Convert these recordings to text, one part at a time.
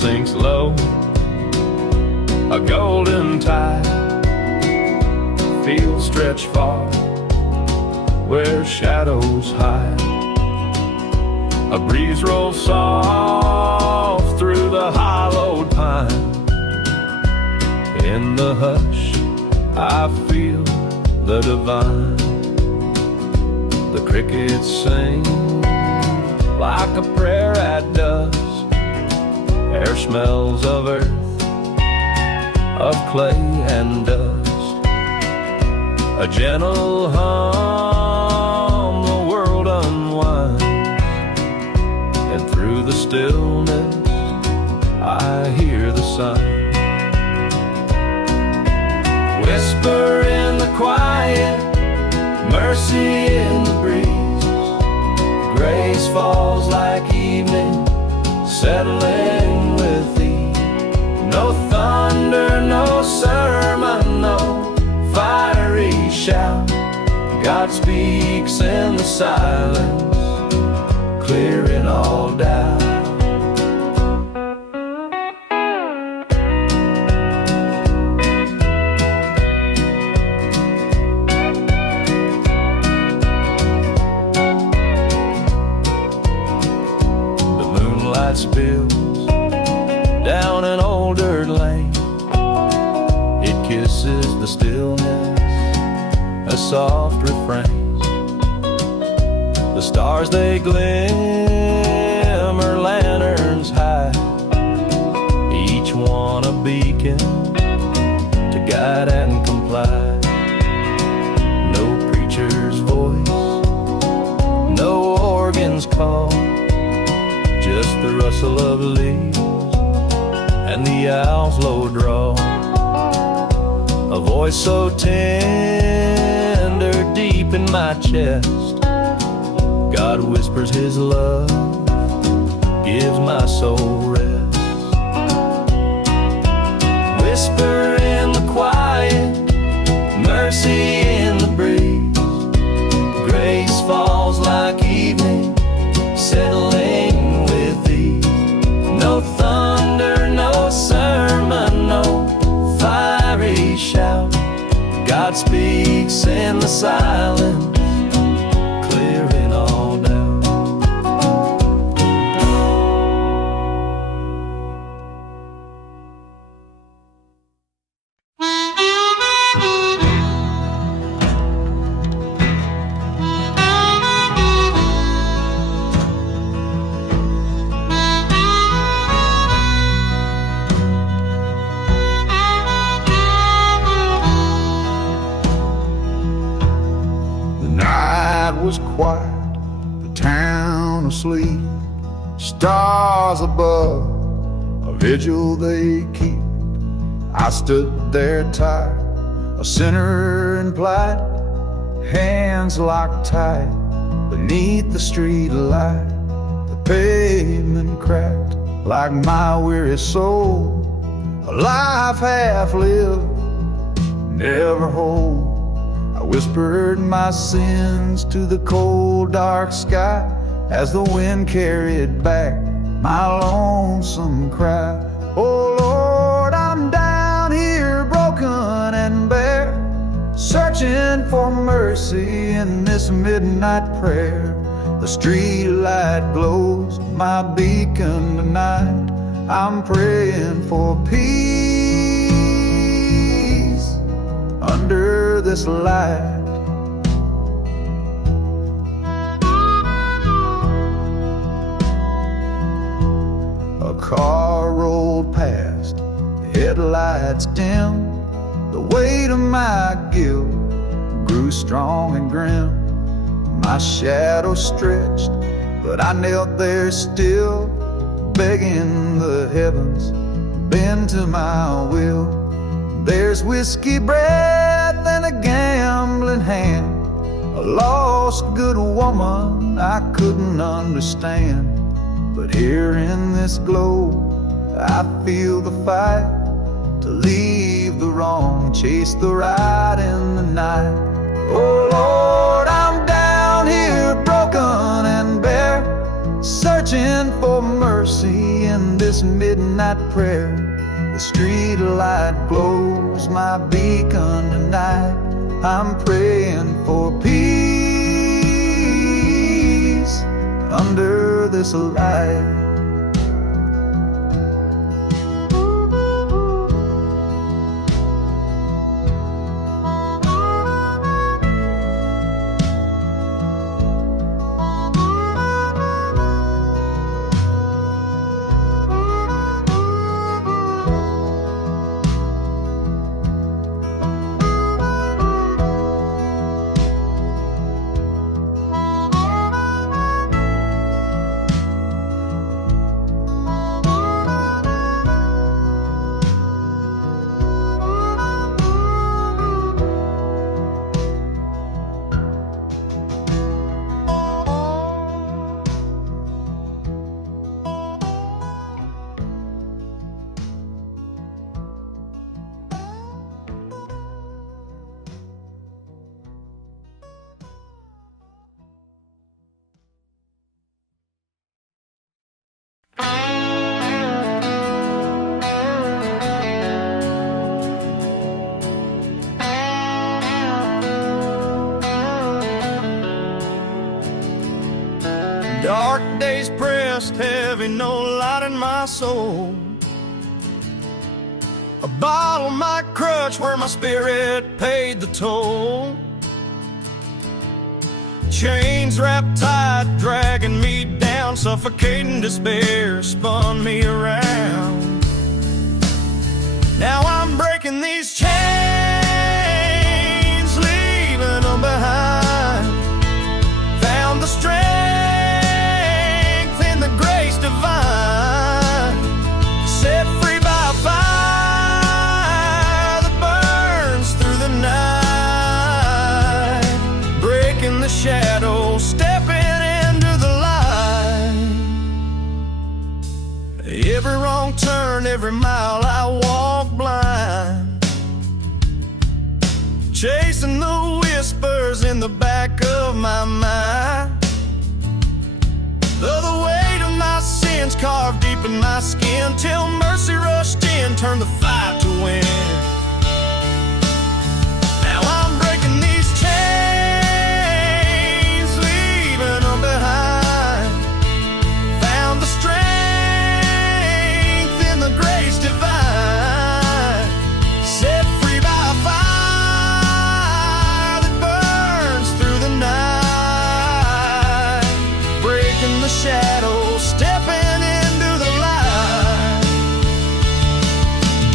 sinks low, a golden tide, fields stretch far where shadows hide. A breeze rolls soft through the hollowed pine. In the hush I feel the divine. The crickets sing like a prayer at dusk. Air smells of earth, of clay and dust. A gentle hum, the world unwinds, and through the stillness I hear the sign. Whisper in the quiet, mercy in the breeze. Grace falls like evening, settling with ease. No thunder, no sermon, no fiery shout. God speaks in the silence, clearing all doubt. Spills down an old dirt lane. It kisses the stillness, a soft refrain. The stars they glimmer, lanterns high, each one a beacon to guide and comply. No preacher's voice, no organ's call, just the rustle of leaves and the owl's low drawl. A voice so tender, deep in my chest. God whispers his love, gives my soul rest. Whisper in the quiet, mercy in the breeze. Grace falls like evening, settling. No thunder, no sermon, no fiery shout. God speaks in the silence, clearing all doubt. Was quiet, the town asleep, stars above, a vigil they keep. I stood there tired, a sinner in plight, hands locked tight beneath the street light. The pavement cracked like my weary soul, a life half lived, never whole. I whispered my sins to the cold dark sky as the wind carried back my lonesome cry. Oh Lord, I'm down here broken and bare, searching for mercy in this midnight prayer. The street light glows, my beacon tonight. I'm praying for peace under this light. A car rolled past, headlights dim. The weight of my guilt grew strong and grim. My shadow stretched, but I knelt there still, begging the heavens, bend to my will. There's whiskey breath and a gambling hand, a lost good woman I couldn't understand. But here in this glow, I feel the fight to leave the wrong, chase the right in the night. Oh Lord, I'm down here broken and bare, searching for mercy mercy in this midnight prayer. The street light glows my beacon tonight. I'm praying for peace under this light. Dark days pressed heavy, no light in my soul. A bottle my crutch where my spirit paid the toll. Chains wrapped tight, dragging me down. Suffocating despair spun me around. Now I'm breaking these chains, leaving them behind. Found the strength in the grace divine. Set free by fire that burns through the night. Breaking the shadows, stepping into the light. Every wrong turn, every mile I walk blind, chasing the whispers in the back of my mind. Though the weight of my sins carved deep in my skin, till mercy rushed in, turned the fight to win. Now I'm breaking these chains, leaving them behind. Found the strength in the grace divine. Set free by fire that burns through the night. Breaking the shadows, stepping into the light.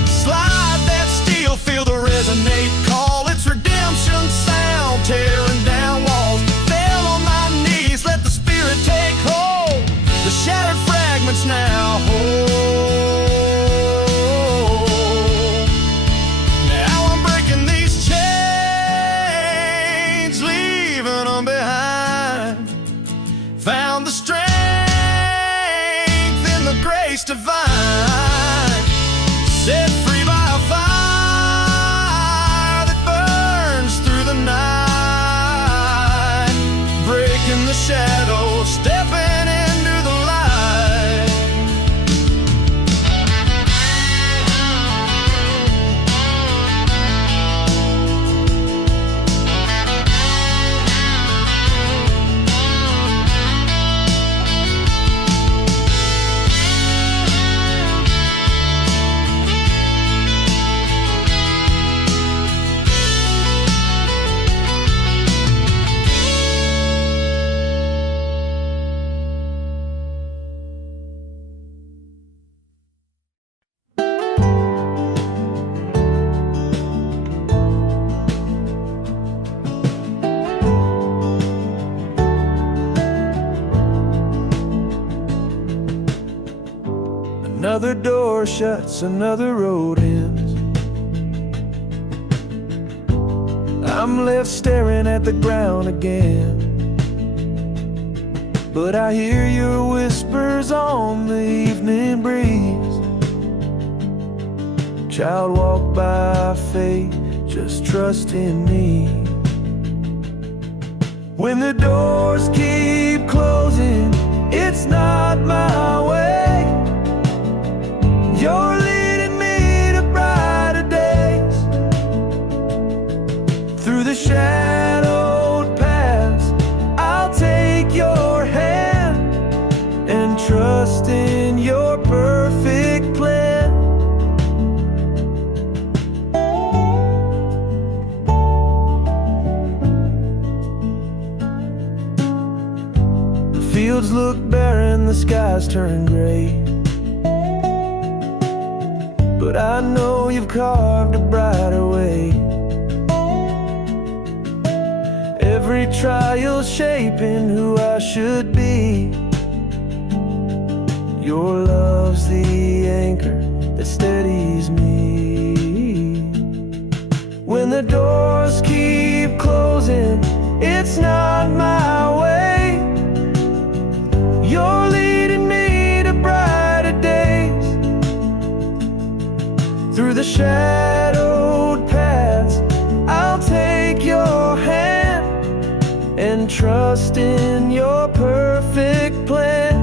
Slide that steel, feel the resonate call. It's redemption sound, tearing down walls. Fell on my knees, let the spirit take hold. The shattered fragments now hold. Now I'm breaking these chains, leaving them behind. Found the strength in the grace divine. Set free by a fire that burns through the night. Breaking the shadows, stepping into the light. Another door shuts, another road ends. I'm left staring at the ground again. But I hear your whispers on the evening breeze. Child, walk by faith, just trust in me. When the doors keep closing, it's not my way. You're leading me to brighter days. Through the shadowed paths, I'll take your hand and trust in your perfect plan. The fields look barren, the skies turn gray, but I know you've carved a brighter way. Every trial shaping who I should be. Your love's the anchor that steadies me. When the doors keep closing, it's not my way. You're leading me to brighter days. Through the shadowed paths, I'll take your hand and trust in your perfect plan.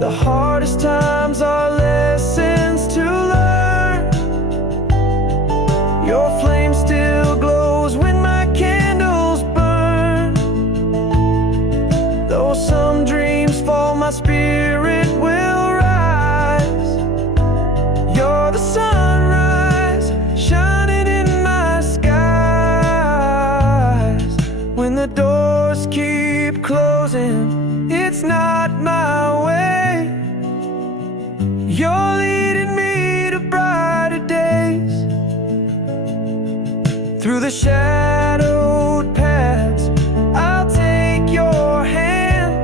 The hardest times are lessons to learn. Your flame still glows when my candles burn. Though some dreams fall, my spirit will rise. You're the sunrise shining in my skies. When the doors keep closing, it's not my way. You're leading me to brighter days. Through the shadowed paths, I'll take your hand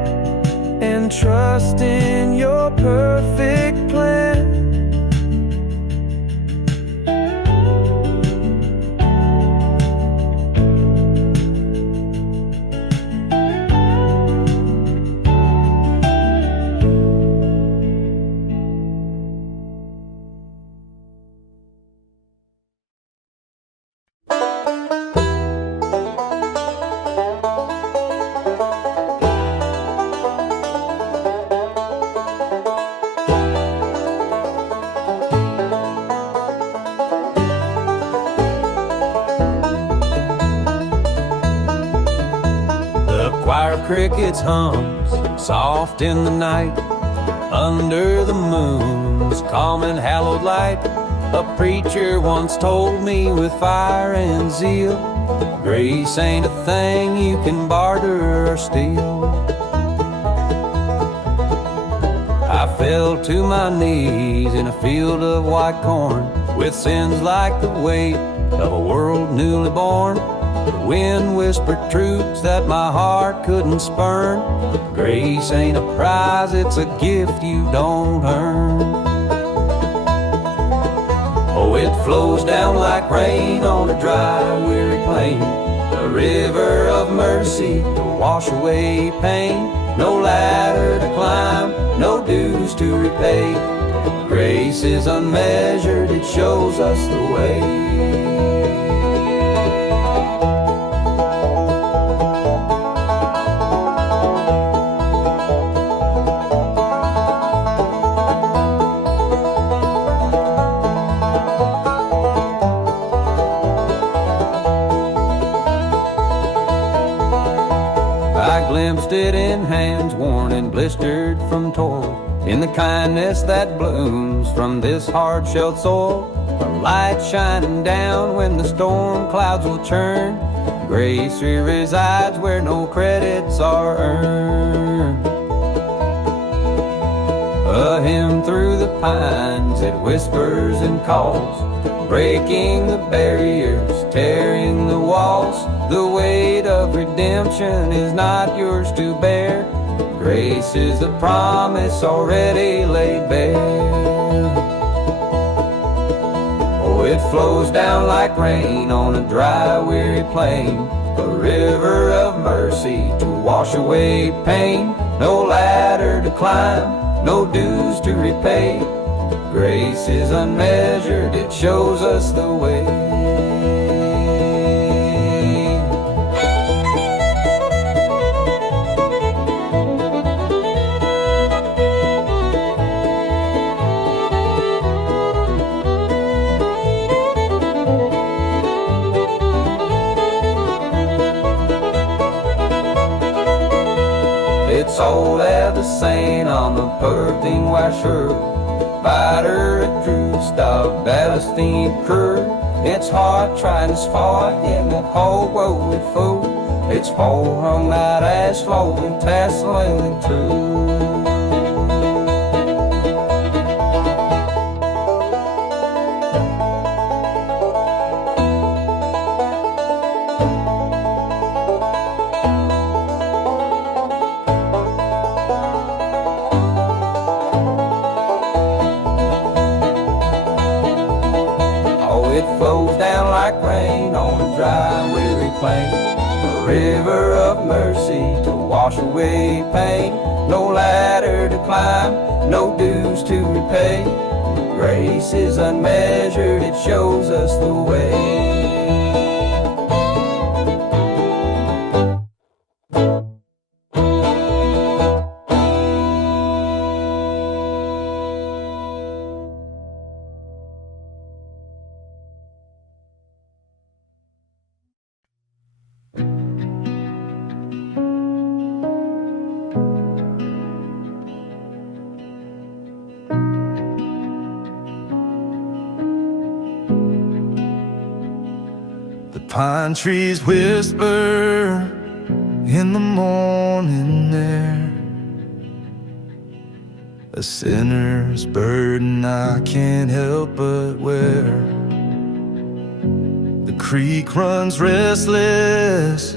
and trust in your perfect plan. Crickets hums soft in the night, under the moon's calm and hallowed light. A preacher once told me with fire and zeal, grace ain't a thing you can barter or steal. I fell to my knees in a field of white corn, with sins like the weight of a world newly born. The wind whispered truths that my heart couldn't spurn. Grace ain't a prize, it's a gift you don't earn. Oh, it flows down like rain on a dry, weary plain, a river of mercy to wash away pain. No ladder to climb, no dues to repay. Grace is unmeasured, it shows us the way. Glimpsed it in hands worn and blistered from toil, in the kindness that blooms from this hard-shelled soil. A light shining down when the storm clouds will churn. Grace resides where no credits are earned. A hymn through the pines, it whispers and calls, breaking the barriers, tearing the walls. The weight of redemption is not yours to bear. Grace is the promise already laid bare. Oh, it flows down like rain on a dry, weary plain, a river of mercy to wash away pain. No ladder to climb, no dues to repay. Grace is unmeasured, it shows us the way. It's old as the saint on the birthing white shirt, fighter at truth, stop Palestine curve. It's hard trying to fight in the whole world with food. It's Paul hung out as flowing, tasseling too. It flows down like rain on a dry, weary plain, a river of mercy to wash away pain. No ladder to climb, no dues to repay. Grace is unmeasured, it shows us the way. Pine trees whisper in the morning air, a sinner's burden I can't help but wear. The creek runs restless,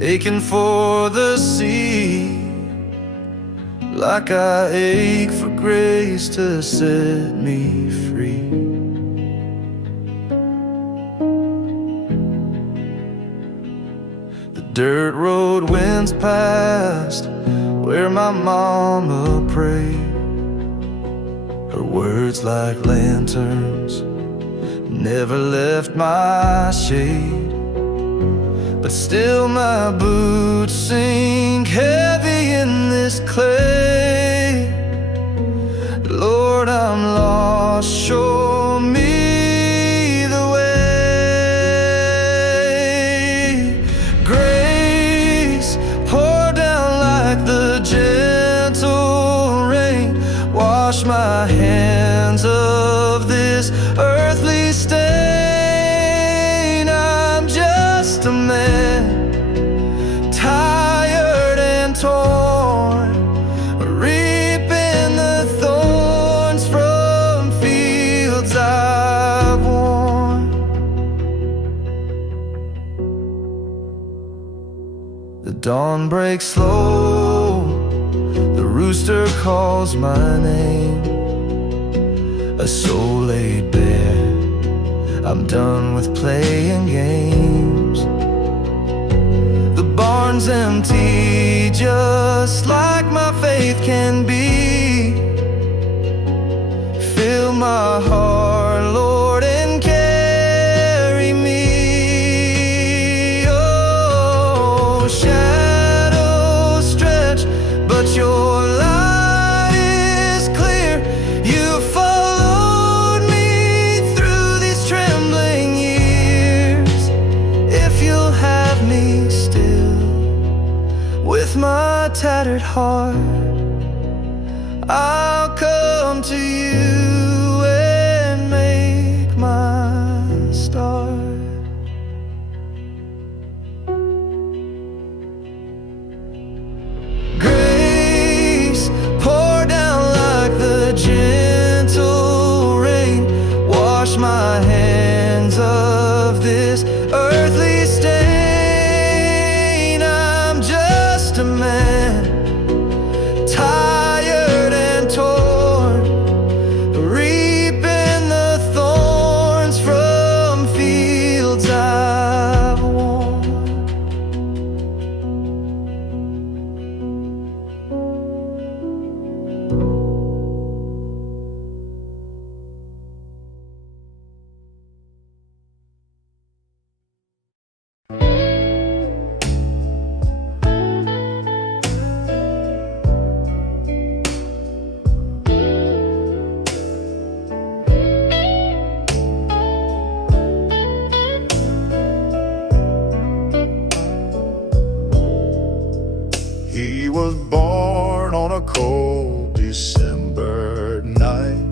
aching for the sea, like I ache for grace to set me free. Dirt road winds past where my mama prayed. Her words like lanterns never left my shade. But still my boots sink heavy in this clay. Lord, I'm lost, show me the way. Gentle rain, wash my hands of this earthly stain. I'm just a man, tired and torn, reaping the thorns from fields I've worn. The dawn breaks slow, the rooster calls my name. A soul laid bare, I'm done with playing games. The barn's empty, just like my faith can be. Fill my heart, Lord, and carry me. Oh, shadows stretch, but your light is clear. You followed me through these trembling years. If you'll have me still, with my tattered heart, I'll come to you and make my start. Gentle rain, wash my hands of this earthly stain. I'm just a man, tired and torn, reaping the thorns from fields I've worn. was born on a cold December night.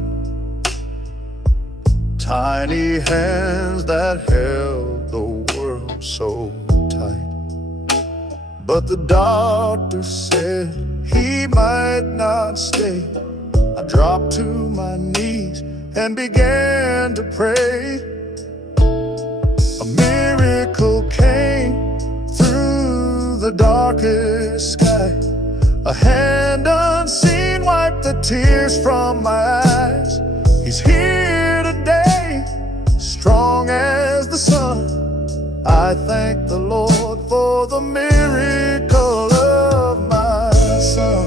Tiny hands that held the world so tight. But the doctor said he might not stay. I dropped to my knees and began to pray. A miracle came through the darkest sky. A hand unseen wiped the tears from my eyes. He's here today, strong as the sun. I thank the Lord for the miracle of my son.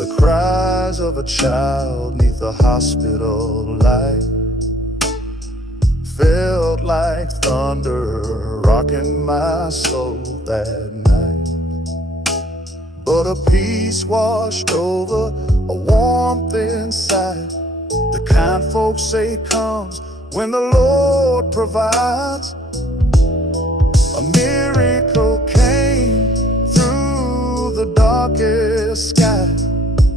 The cries of a child 'neath the hospital light felt like thunder rocking my soul that night. But a peace washed over, a warmth inside, the kind folks say comes when the Lord provides. A miracle came through the darkest sky.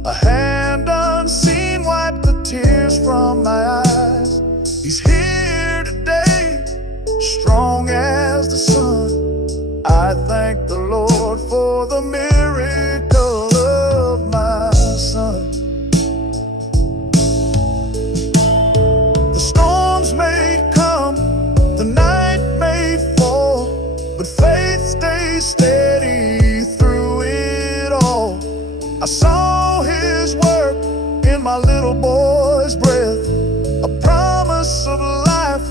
A hand unseen wiped the tears from my eyes. He's here today, strong as the sun. I thank the Lord for the miracle of my son. The storms may come, the night may fall, but faith stays steady through it all. I saw His work in my little boy's breath, a promise of life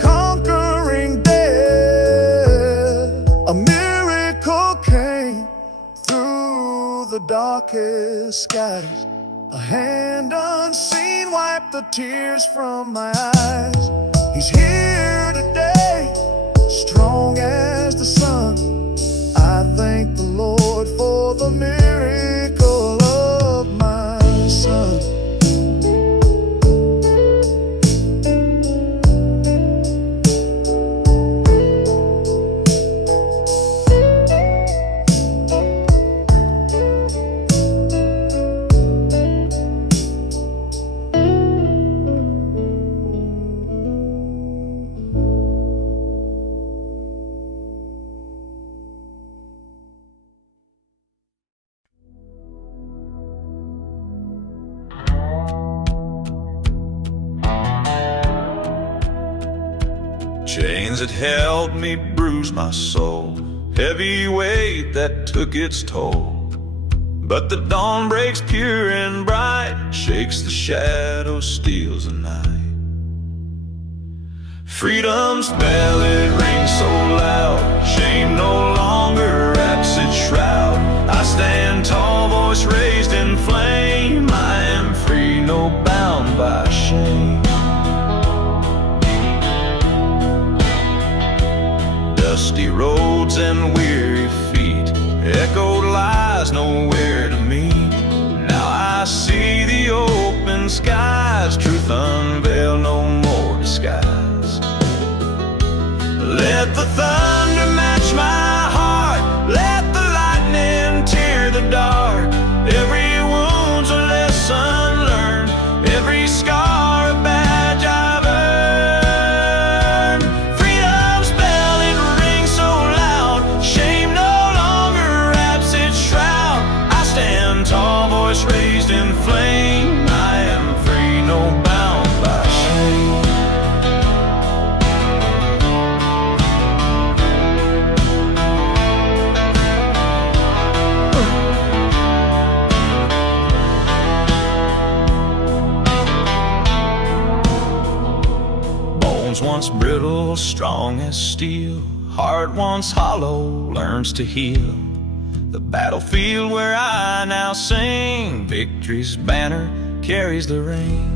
conquering death. A miracle came through the darkest skies. A hand unseen wiped the tears from my eyes. He's here today, strong as the sun. I thank the Lord for the miracle of my son. Chains that held me bruised my soul, heavy weight that took its toll. But the dawn breaks pure and bright, shakes the shadow, steals the night. Freedom's bell, it rings so loud, shame no longer wraps its shroud. I stand tall, voice raised in flame. I am free, no bound by shame. Dusty roads and weary feet echoed lies nowhere to meet. Now I see the open skies, truth unveiled, no more disguise. Let the thunder match my heart, let the lightning tear the dark. Every wound's a lesson learned, every scar a badge I've earned. Freedom's bell, it rings so loud, shame no longer wraps its shroud. I stand tall, voice raised in flame. I am free, no bound by shame. Once brittle, strong as steel, heart once hollow, learns to heal. The battlefield where I now sing, victory's banner carries the rain.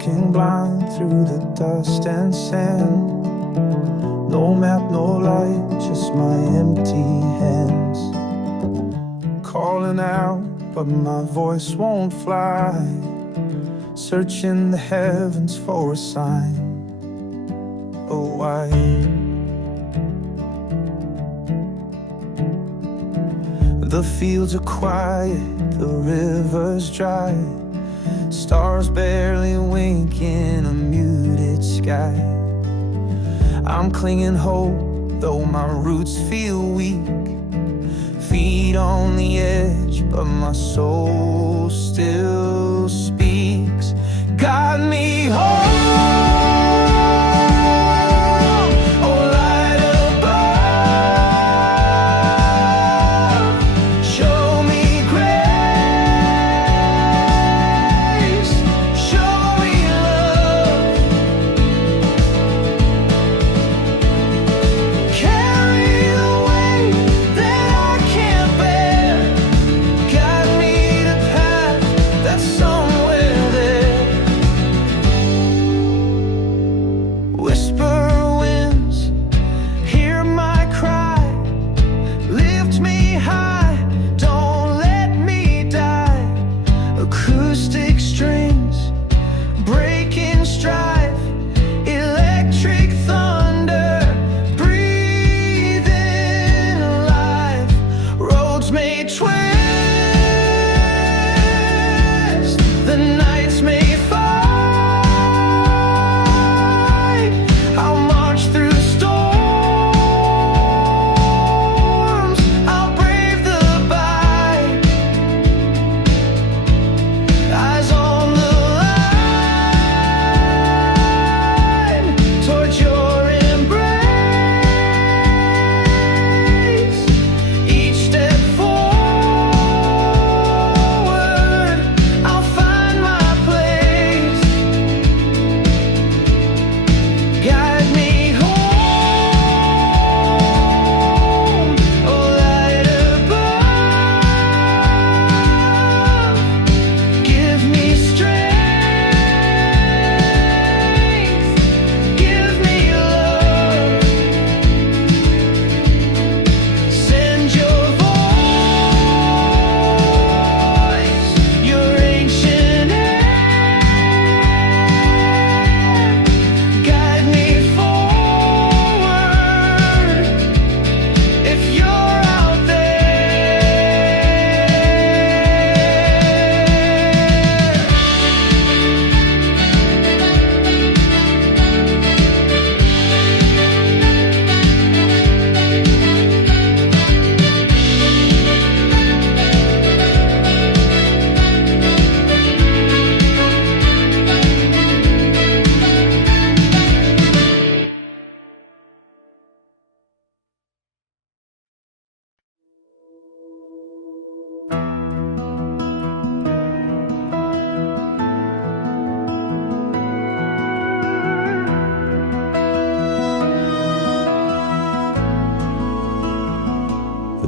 walking blind through the dust and sand. No map, no light, just my empty hands. Calling out, but my voice won't fly. Searching the heavens for a sign. Oh, why? The fields are quiet, the river's dry. Stars barely wink in a muted sky. I'm clinging hope, though my roots feel weak. Feet on the edge, but my soul still speaks. Guide me home.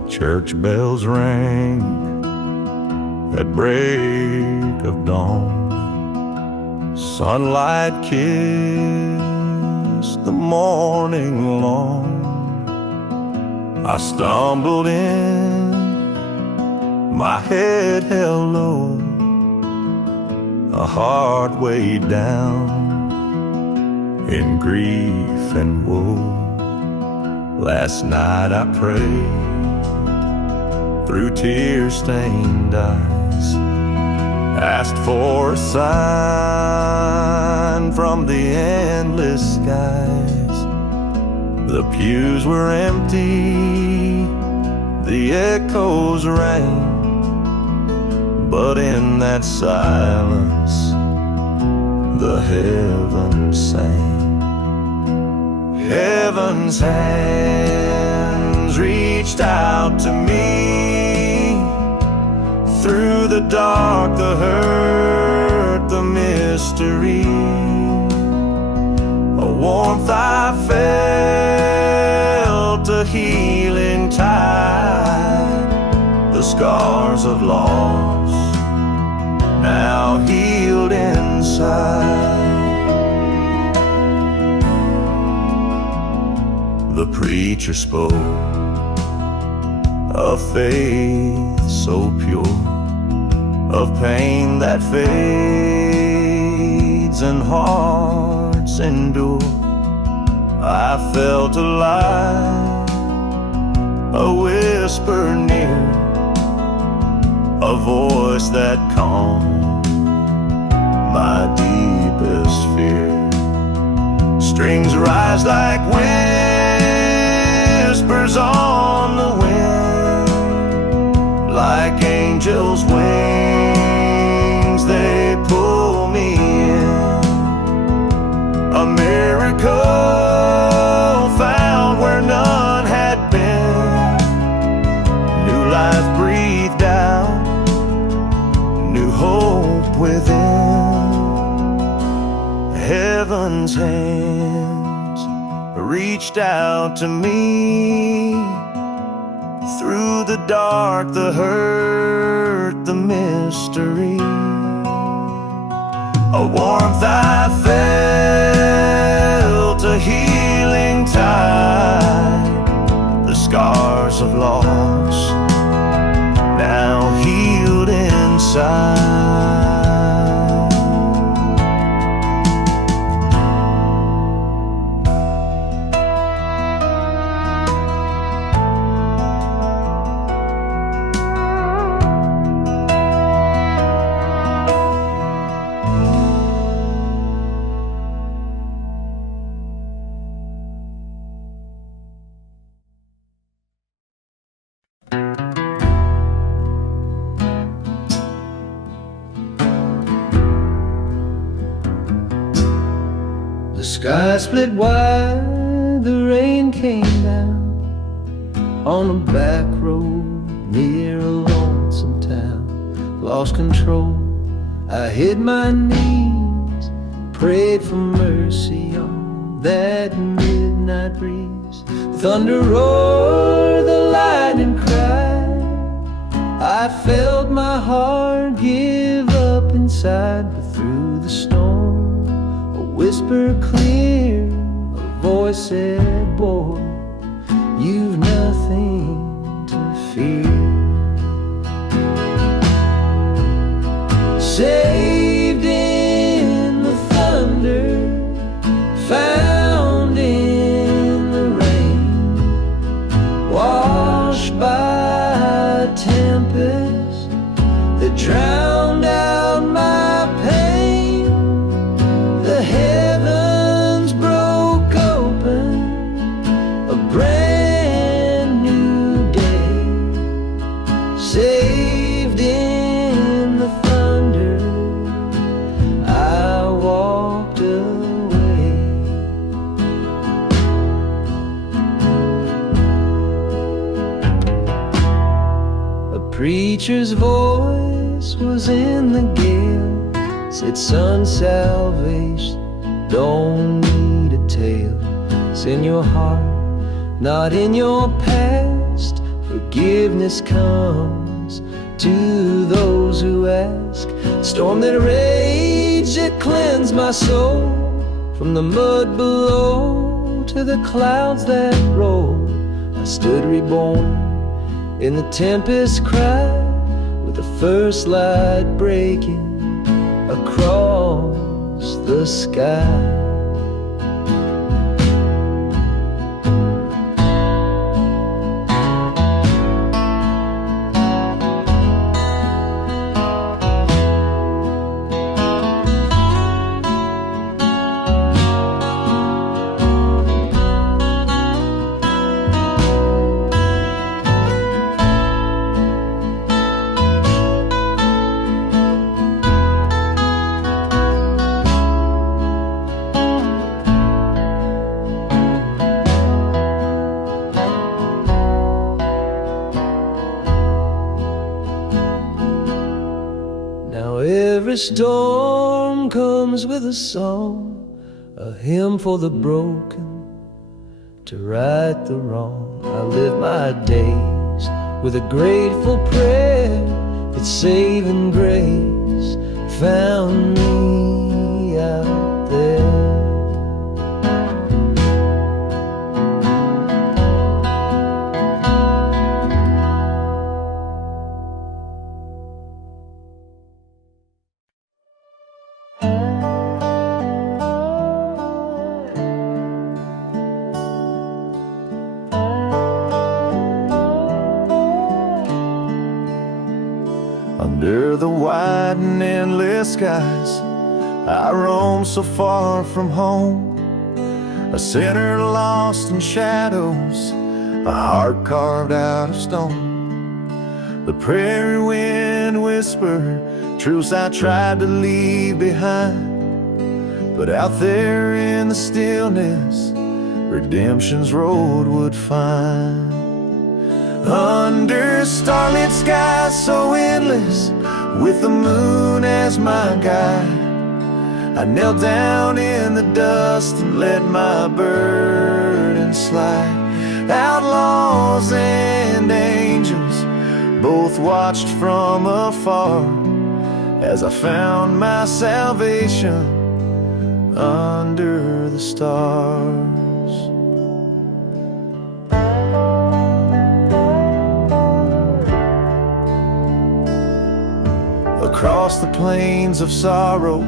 Church bells rang at break of dawn. Sunlight kissed the morning lawn. I stumbled in, my head held low, a heart weighed down in grief and woe. Last night I prayed through tear-stained eyes, asked for a sign from the endless skies. The pews were empty, the echoes rang, but in that silence the heavens sang. Heaven's hands reached out to me. Through the dark, the hurt, the mystery, a warmth I felt, a healing tide. The scars of loss now healed inside. The preacher spoke of faith so pure, of pain that fades and hearts endure. I felt alive, a whisper near, a voice that calmed my deepest fear. Strings rise like whispers on the wind, like angels' wings, they pull me in. A miracle found where none had been, new life breathed out, new hope within. Heaven's hands reached out to me, through the dark, the hurt, the mystery. A warmth I felt, a healing tide, the scars of loss now healed inside. The sky split wide, the rain came down on a back road near a lonesome town. Lost control, I hit my knees, prayed for mercy on that midnight breeze. The thunder roared, the lightning cried, I felt my heart give up inside. But through the storm, a whisper clear, a voice said, boy, you've nothing to fear. Saved in the thunder, found in the rain, washed by a tempest that drowned out my pain. The heavens broke open, a brand new day. Saved in the thunder, I walked away. A preacher's voice was in the gale, said, son, salvation don't need a tale. It's in your heart, not in your past. Forgiveness comes to those who ask. The storm that raged, it cleansed my soul, from the mud below to the clouds that rolled. I stood reborn in the tempest cry, with the first light breaking across the sky. Every storm comes with a song, a hymn for the broken, to right the wrong. I live my days with a grateful prayer that saving grace found me out there. Under the wide and endless skies, I roam so far from home, a sinner lost in shadows, a heart carved out of stone. The prairie wind whispered truths I tried to leave behind, but out there in the stillness, redemption's road would find. Under starlit skies so endless, with the moon as my guide, I knelt down in the dust and let my burden slide. Outlaws and angels both watched from afar as I found my salvation under the stars. Across the plains of sorrow,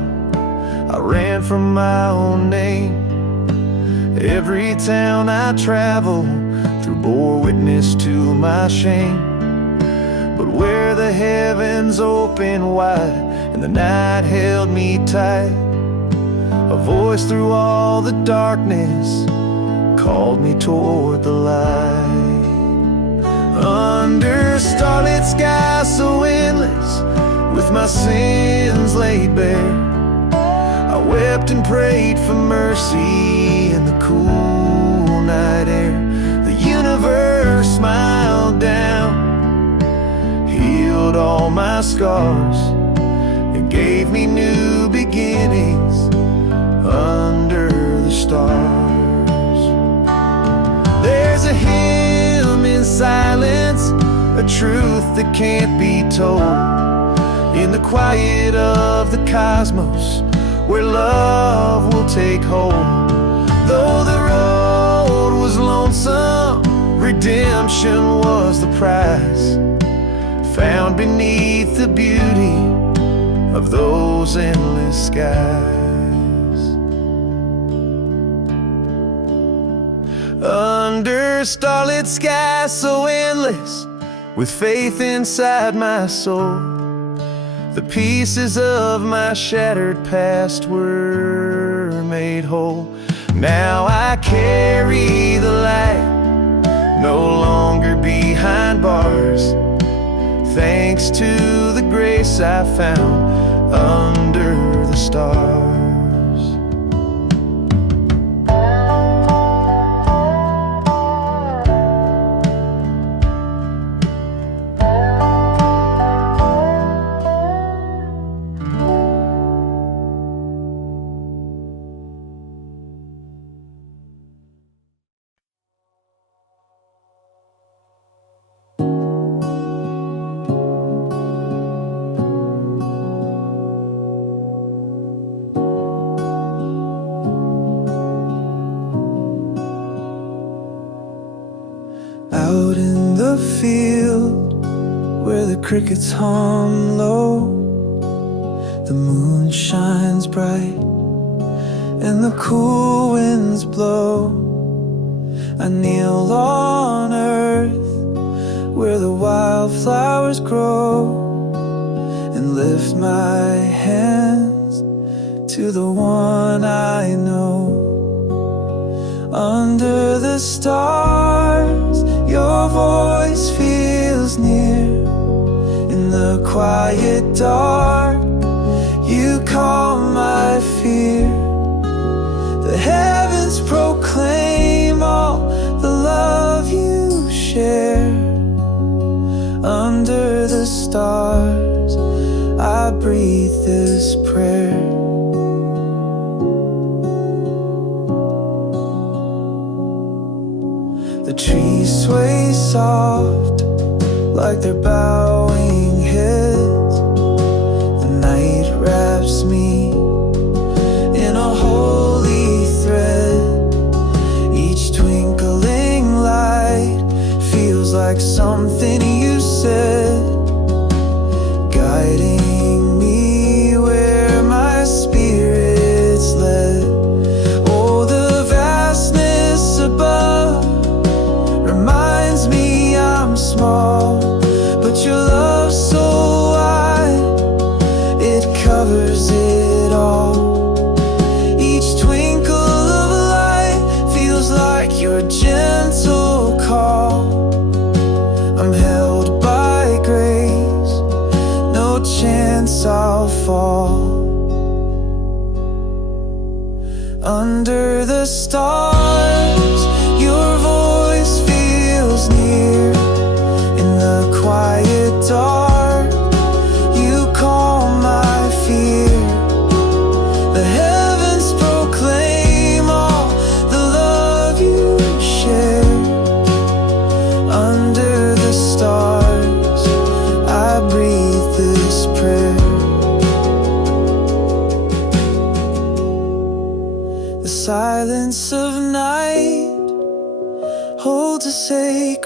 I ran from my own name. Every town I traveled through bore witness to my shame. But where the heavens opened wide and the night held me tight, a voice through all the darkness called me toward the light. Under starlit skies so endless, with my sins laid bare, I wept and prayed for mercy in the cool night air. The universe smiled down, healed all my scars, and gave me new beginnings under the stars. There's a hymn in silence, a truth that can't be told, in the quiet of the cosmos, where love will take hold. Though the road was lonesome, redemption was the prize, found beneath the beauty of those endless skies. Under starlit skies so endless, with faith inside my soul, the pieces of my shattered past were made whole. Now I carry the light, no longer behind bars, thanks to the grace I found under the stars. Out in the field where the crickets hum low, the moon shines bright and the cool winds blow. I kneel on earth where the wildflowers grow and lift my hands to the one I know. Under the stars, your voice feels near. In the quiet dark, you calm my fear. The heavens proclaim all the love you share. Under the stars, I breathe this prayer. The trees sway soft like they're bowing heads. The night wraps me in a holy thread. Each twinkling light feels like something you said, guiding me where my spirit's led. Oh, the vastness above reminds me I'm small, but your love so wide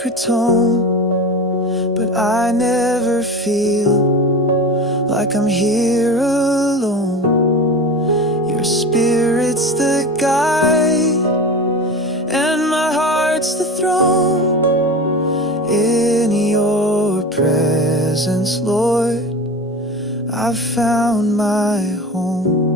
sacred tone, but I never feel like I'm here alone. Your spirit's the guide, and my heart's the throne. In your presence, Lord, I've found my home.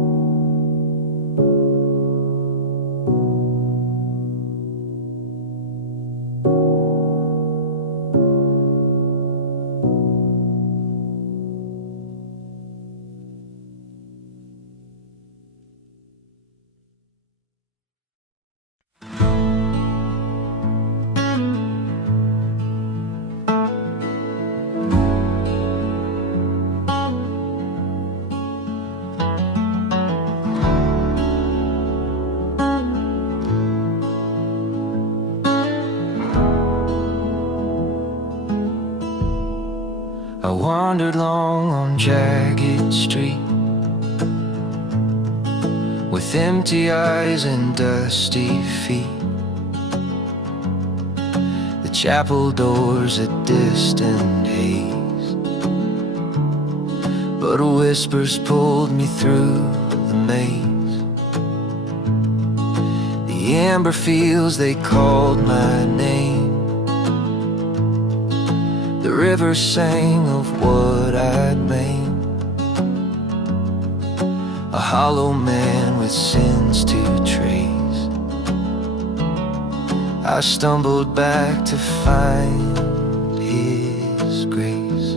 I wandered long on jagged street, with empty eyes and dusty feet. The chapel doors a distant haze, but whispers pulled me through the maze. The amber fields, they called my name. The river sang of what I'd made, a hollow man with sins to trace. I stumbled back to find His grace.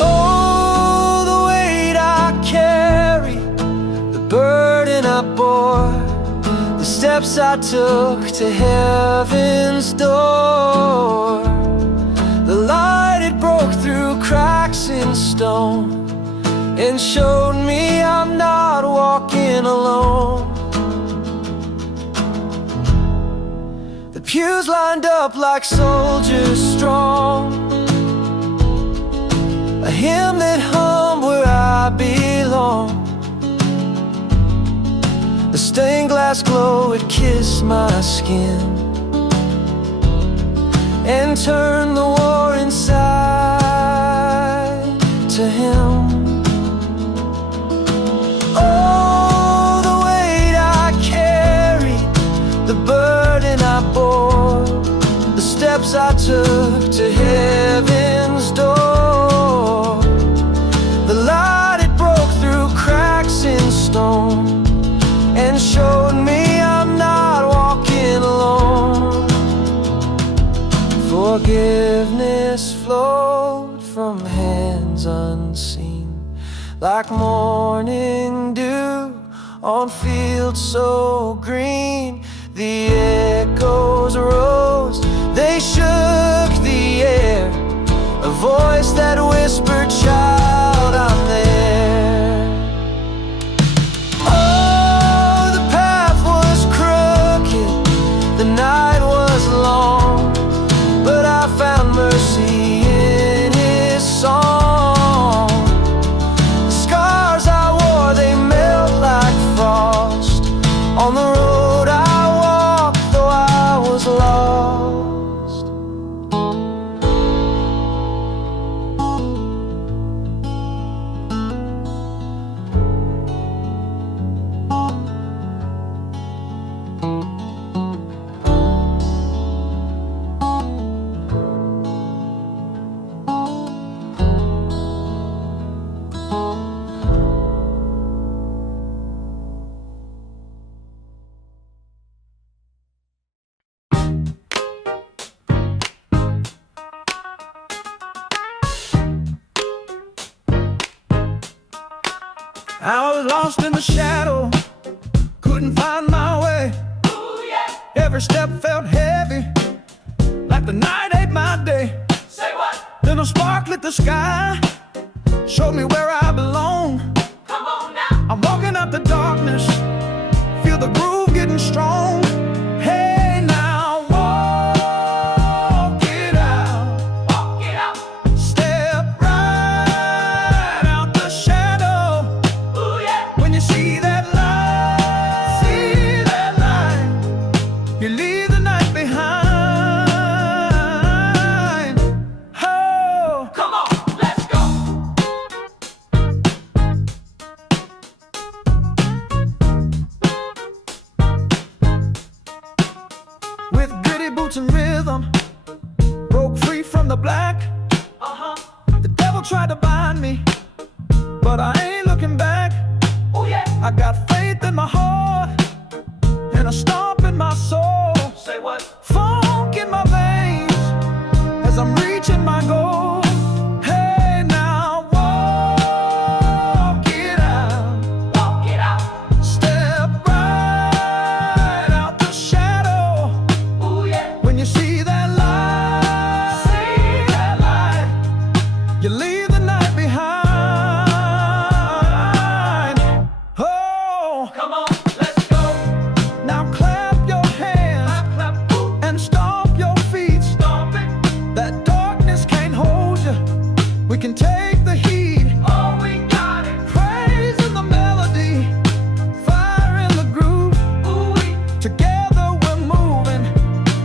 Oh, the weight I carry, the burden I bore, the steps I took to heaven's door. The light, it broke through cracks in stone and showed me I'm not walking alone. The pews lined up like soldiers strong, a hymn that hummed where I belong. The stained glass glow, it kissed my skin and turned the war inside to Him. Oh, the weight I carried, the burden I bore, the steps I took to heaven's door. The light, it broke through cracks in stone and showed me I'm not walking alone. Forgiveness flowed from hands unseen, like morning dew on fields so green. The echoes rose, they shook the air, a voice that whispered, "Child, I'm there." Oh, the path was crooked, the night was long, but I found mercy in His song. The scars I wore, they melt like frost on the road I walked, though I was lost. I was lost in the shadow, couldn't find my way. Every step felt heavy, like the night ate my day. Say what? Then a spark lit the sky, showed me where I belong. Come on now. I'm walking out the darkness, feel the groove getting strong. Hey now, walk it out, Walk it out. step right out the shadow. Ooh, yeah. When you see that light, you leave the night behind. rhythm, broke free from the black. The devil tried to bind me, but I ain't looking back. Oh yeah, I got faith in my heart and a stomp in my soul. Say what? Funk in my veins as I'm reaching my goal. Hey now, walk it out. Walk it out. Step right out the shadow. Ooh yeah. When you see that light, you leave the night behind. Oh, come on, let's go. Now clap your hands, clap, clap, and stomp your feet. Stomp it. That darkness can't hold you. We can take the heat. Oh, we got it. Praise in the melody, fire in the groove. Ooh, together we're moving.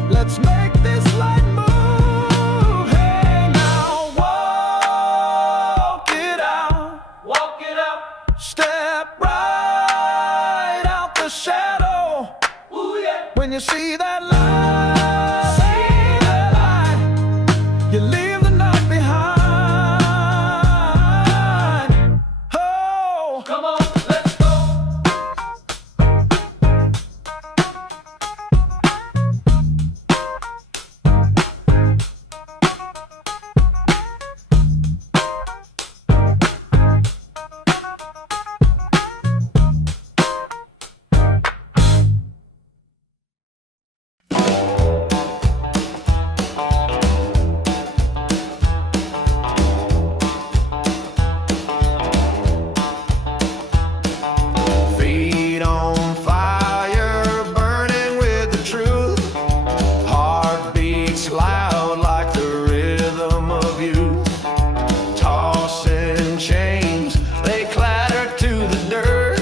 Let's make this light move. Hey now, walk it out. Walk it out. Step right out the shadow. Ooh, yeah. When you see that light, you leave the night behind. Oh, come on, let's go. Feet on fire, burning with the truth. Heart beats loud like the rhythm of youth. Tossing chains, they clatter to the dirt.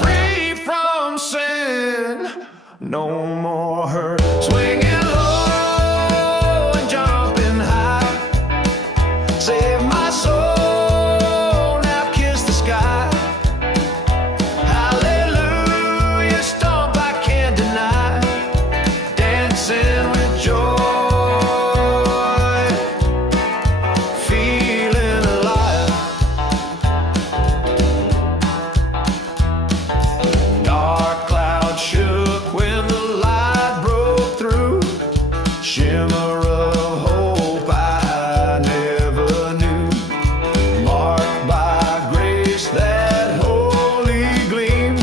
Free from sin, no more hurt. Swinging low and jumping high. Save my soul, now kiss the sky. Hallelujah, stomp I can't deny. Dancing with joy, feeling alive. Dark clouds shook when the light broke through. Shimmer of hope I never knew. Marked by grace, that holy gleam.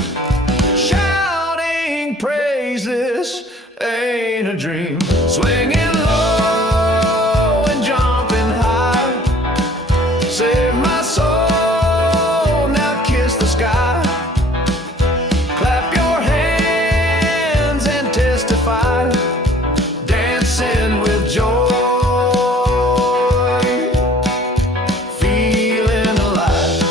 Shouting praises ain't a dream. Swinging low and jumping high. Save my soul, now kiss the sky. Clap your hands and testify. Dancing with joy, feeling alive.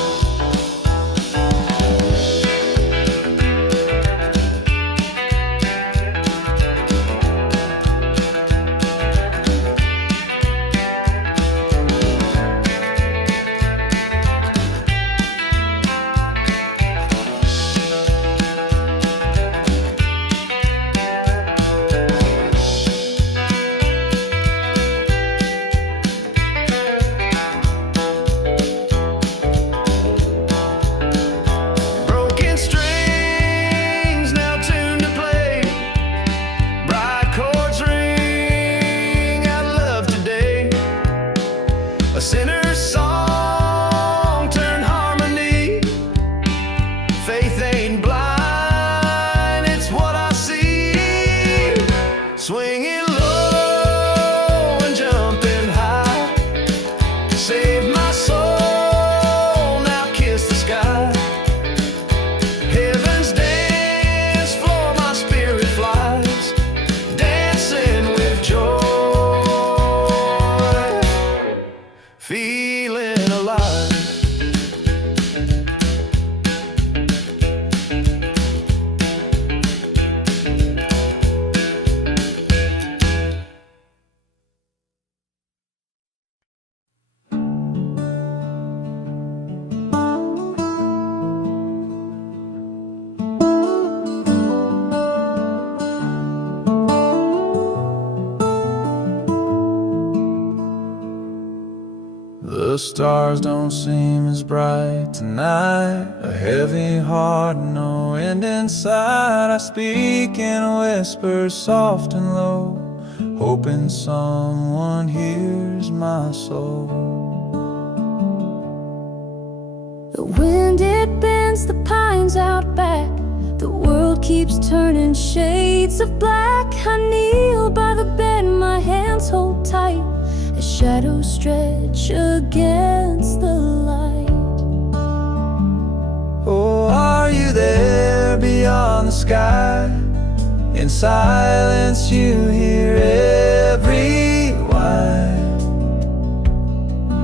stars don't seem as bright tonight. A heavy heart, no end in sight. I speak in whispers soft and low, hoping someone hears my soul. The wind, it bends the pines out back. The world keeps turning shades of black. I kneel by the bed, my hands hold tight as shadows stretch against the light. Oh, are you there beyond the sky? In silence you hear every whine.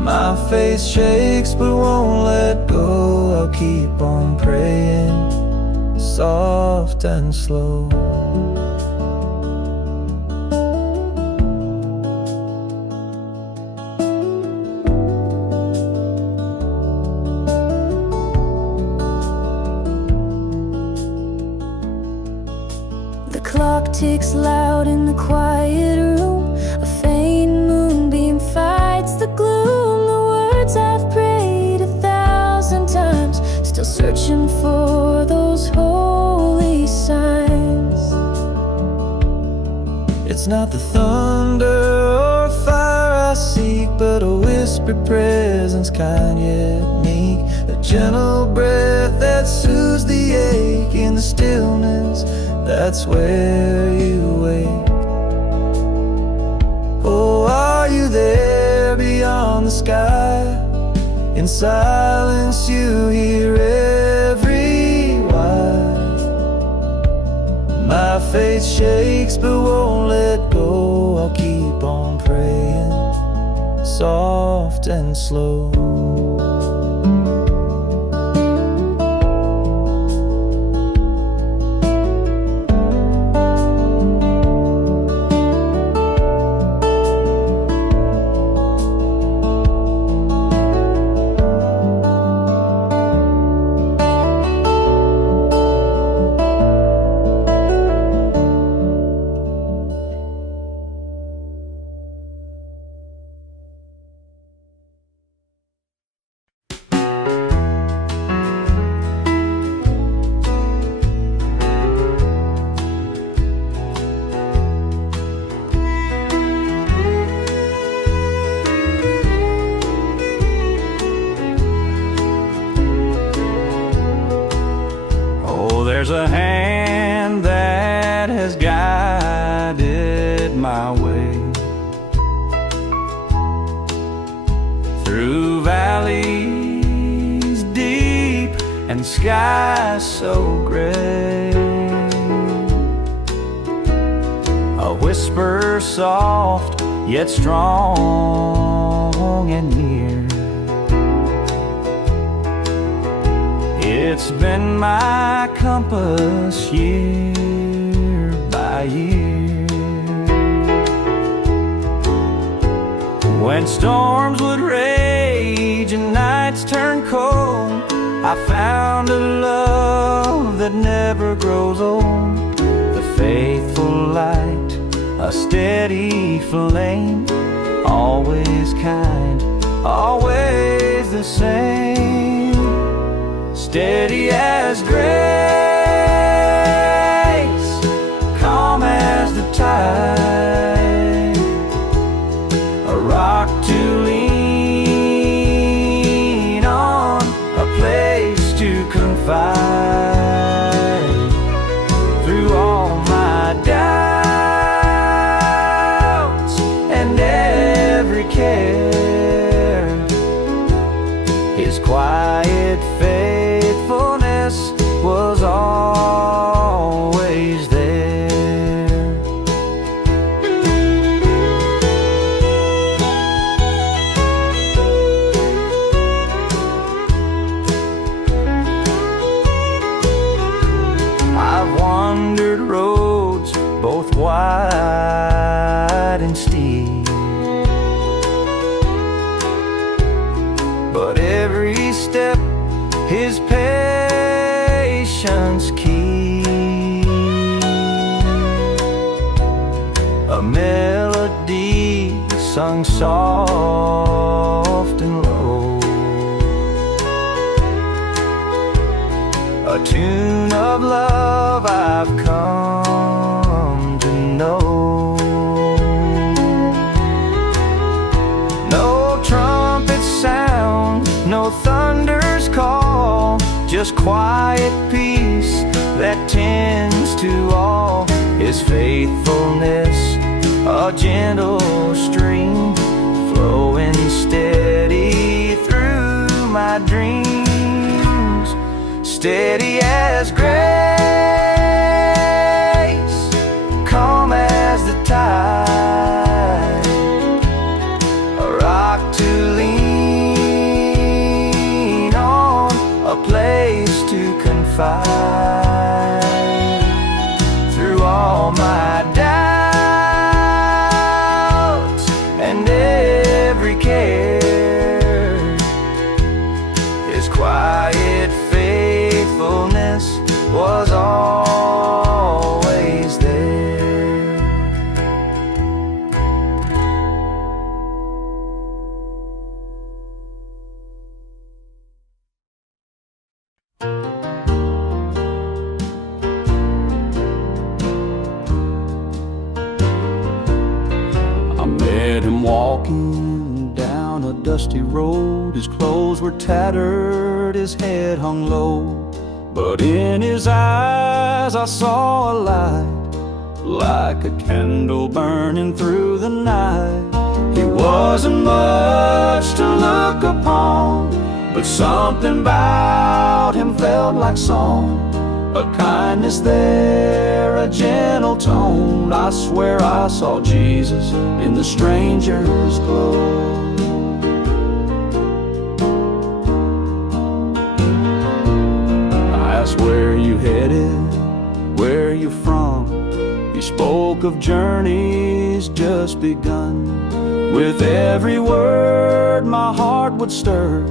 My face shakes but won't let go. I'll keep on praying, soft and slow. The clock ticks loud in the quiet room. A faint moonbeam fights the gloom. The words I've prayed 1,000 times, still searching for those holy signs. It's not the thunder or fire I seek, but a whispered presence, kind yet meek. A gentle breath that soothes the ache. In the stillness, that's where you wake. Oh, are you there beyond the sky? In silence you hear every why. My faith shakes but won't let go. I'll keep on praying, soft and slow. There's a hand that has guided my way through valleys deep and skies so gray. A whisper soft yet strong and near. It's been my compass year by year. When storms would rage and nights turn cold, I found a love that never grows old. The faithful light, a steady flame, always kind, always the same. Steady as grace, calm as the tide, a rock to lean on, a place to confide. Through all my doubts and every care, His quiet faithfulness was always there. I've wandered roads both wide and steep, but every step His patience keep. A melody sung soft and low, of love I've come to know. No trumpet sound, no thunder's call, just quiet peace that tends to all. His faithfulness, a gentle stream flowing steady through my dreams, steady as grace, calm as the tide, a rock to lean on, a place to confide. Through all my doubts and every care, His quiet faithfulness was always there. I met him walking down a dusty road. His clothes were tattered, his head hung low, but in his eyes I saw a light, like a candle burning through the night. He wasn't much to look upon, but something about him felt like song. A kindness there, a gentle tone. I swear I saw Jesus in the stranger's glow. I asked where you headed, where you from. He spoke of journeys just begun. With every word my heart would stir,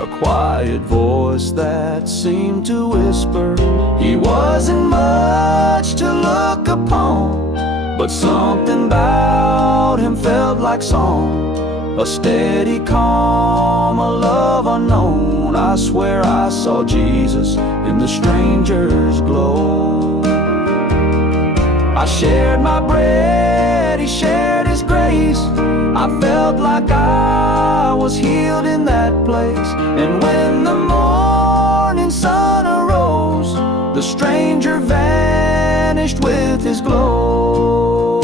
a quiet voice that seemed to whisper. He wasn't much to look upon, but something about him felt like song. A steady calm, a love unknown. I swear I saw Jesus in the stranger's glow. I shared my bread, he shared his grace. I felt like I was healed in that place. And when the morning sun arose, the stranger vanished with his glow.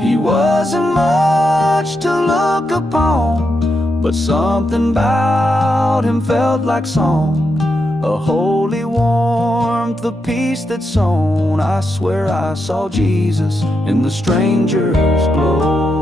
He wasn't much to look upon, but something about him felt like song. A holy warmth, the peace that's sown. I swear I saw Jesus in the stranger's glow.